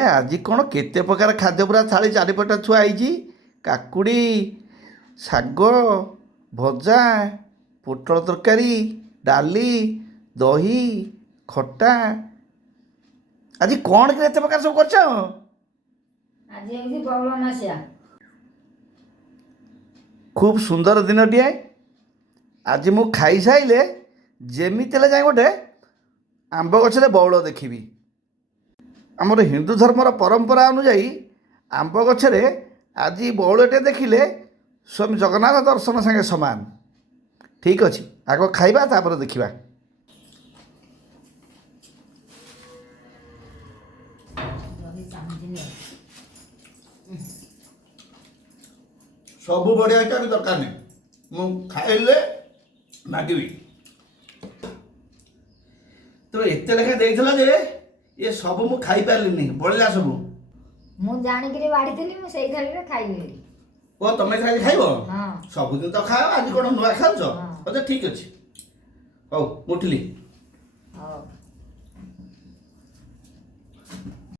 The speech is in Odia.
ଆରେ ଆଜି କ'ଣ କେତେ ପ୍ରକାର ଖାଦ୍ୟ ପୁରା ଥାଳି ଚାରିପଟେ ଥୁଆ ହେଇଛି। କାକୁଡ଼ି, ଶାଗ ଭଜା, ପୋଟଳ ତରକାରୀ, ଡାଲି, ଦହି, ଖଟା। ଆଜି କ'ଣ କି ଏତେ ପ୍ରକାର ସବୁ କରିଛ? ଆଜି ହେଉଛି ବଉଳ ମାସିଆ। ଖୁବ୍ ସୁନ୍ଦର ଦିନଟିଏ। ଆଜି ମୁଁ ଖାଇସାରିଲେ ଯେମିତି ହେଲେ ଯାଇ ଗୋଟେ ଆମ୍ବ ଗଛରେ ବଉଳ ଦେଖିବି। ଆମର ହିନ୍ଦୁ ଧର୍ମର ପରମ୍ପରା ଅନୁଯାୟୀ ଆମ୍ବ ଗଛରେ ଆଜି ବଉଳଟେ ଦେଖିଲେ ସ୍ୱାମୀ ଜଗନ୍ନାଥ ଦର୍ଶନ ସାଙ୍ଗେ ସମାନ। ଠିକ୍ ଅଛି, ଆଗ ଖାଇବା ତାପରେ ଦେଖିବା। ସବୁ ବଢ଼ିଆ ହେଇଛି, ଆଉ ଦରକାର ନାହିଁ। ମୁଁ ଖାଇଲେ ମାଗିବି। ତ ଏତେ ଲେଖା ଦେଇଥିଲା ଯେ ଏ ସବୁ ମୁଁ ଖାଇପାରିଲିନି, ବଳିଲା ସବୁ। ମୁଁ ଜାଣିକିରି ବାଢ଼ିଥିଲି, ମୁଁ ସେଇ ଥାଳିରେ ଖାଇଲି। ଓ ତମେ ଖାଲି ଖାଇବ? ହଁ। ସବୁଦିନ ତ ଖାଅ, ଆଜି କ'ଣ ନୂଆ ଖାଉଛ? ହଁ। ଆଚ୍ଛା ଠିକ୍ ଅଛି, ହଉ ମୁଁ ଉଠିଲି। ହଉ।